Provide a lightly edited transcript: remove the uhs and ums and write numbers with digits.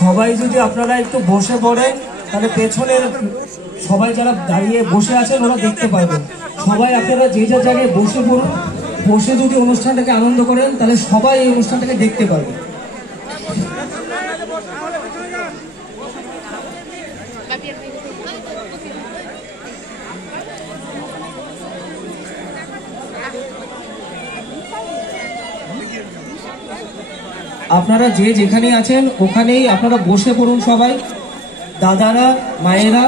সবাই যদি আপনারা একটু বসে পড়েন তাহলে পেছনের সবাই যারা দাঁড়িয়ে বসে আছেন ওরা দেখতে পাবেন। সবাই আপনারা যে যার জায়গায় বসে পড়ুন, বসে যদি অনুষ্ঠানটাকে আনন্দ করেন তাহলে সবাই এই অনুষ্ঠানটাকে দেখতে পারবেন। আপনারা যে যেখানে আছেন ওখানেই আপনারা বসে পড়ুন, সবাই দাদারা মায়েরা।